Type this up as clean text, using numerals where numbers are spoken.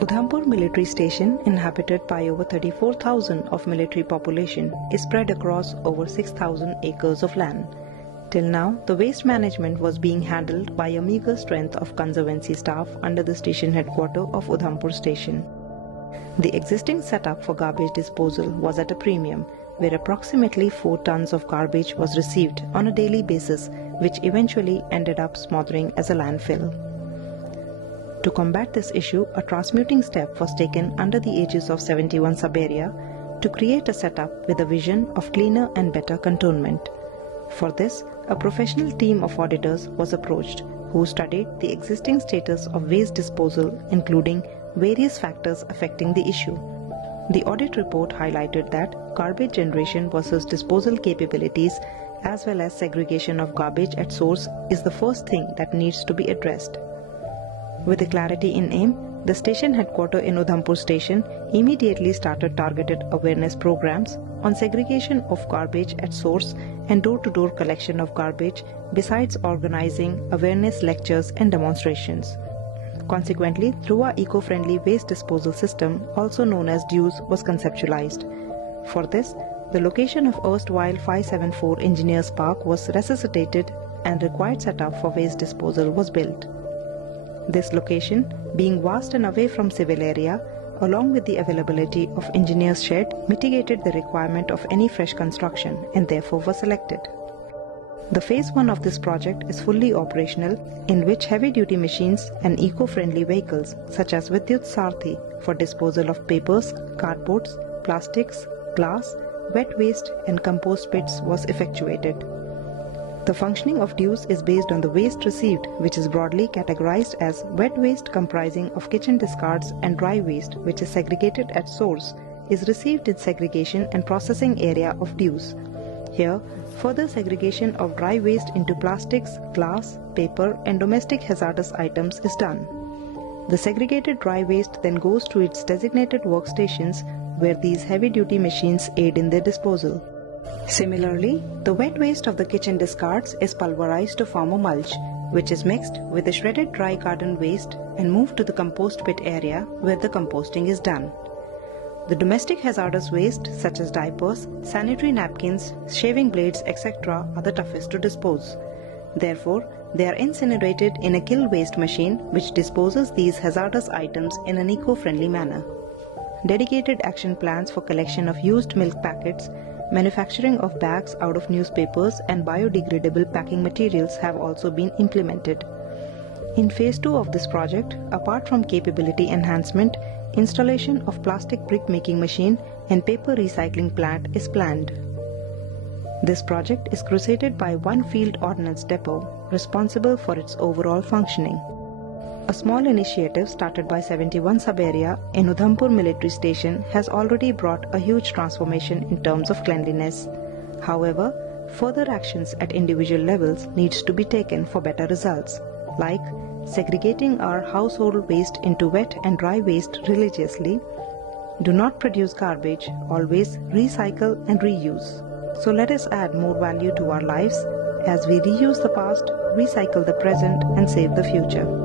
Udhampur military station, inhabited by over 34,000 of military population, is spread across over 6,000 acres of land. Till now, the waste management was being handled by a meager strength of conservancy staff under the station headquarters of Udhampur station. The existing setup for garbage disposal was at a premium, where approximately 4 tons of garbage was received on a daily basis, which eventually ended up smothering as a landfill. To combat this issue, a transmuting step was taken under the aegis of 71 sub-area to create a setup with a vision of cleaner and better cantonment. For this, a professional team of auditors was approached, who studied the existing status of waste disposal, including various factors affecting the issue. The audit report highlighted that garbage generation versus disposal capabilities, as well as segregation of garbage at source, is the first thing that needs to be addressed. With a clarity in aim, the station headquarters in Udhampur station immediately started targeted awareness programs on segregation of garbage at source and door-to-door collection of garbage, besides organizing awareness lectures and demonstrations. Consequently, Dhruva eco-friendly waste disposal system, also known as DEWS, was conceptualized. For this, the location of erstwhile 574 Engineers Park was resuscitated and required setup for waste disposal was built. This location, being vast and away from civil area, along with the availability of engineers' shed, mitigated the requirement of any fresh construction and therefore was selected. The phase 1 of this project is fully operational, in which heavy-duty machines and eco-friendly vehicles such as Vidyut Sarthi for disposal of papers, cardboards, plastics, glass, wet waste and compost pits was effectuated. The functioning of DEWS is based on the waste received, which is broadly categorized as wet waste comprising of kitchen discards, and dry waste, which is segregated at source, is received in segregation and processing area of DEWS. Here, further segregation of dry waste into plastics, glass, paper and domestic hazardous items is done. The segregated dry waste then goes to its designated workstations, where these heavy-duty machines aid in their disposal. Similarly, the wet waste of the kitchen discards is pulverized to form a mulch, which is mixed with the shredded dry garden waste and moved to the compost pit area, where the composting is done. The domestic hazardous waste such as diapers, sanitary napkins, shaving blades, etc. are the toughest to dispose. Therefore, they are incinerated in a kill waste machine which disposes these hazardous items in an eco-friendly manner. Dedicated action plans for collection of used milk packets, manufacturing of bags out of newspapers and biodegradable packing materials have also been implemented. In phase 2 of this project, apart from capability enhancement, installation of plastic brick making machine and paper recycling plant is planned. This project is crusaded by one field ordnance depot, responsible for its overall functioning. A small initiative started by 71 sub-area in Udhampur military station has already brought a huge transformation in terms of cleanliness. However, further actions at individual levels needs to be taken for better results, like segregating our household waste into wet and dry waste religiously. Do not produce garbage, always recycle and reuse. So let us add more value to our lives as we reuse the past, recycle the present and save the future.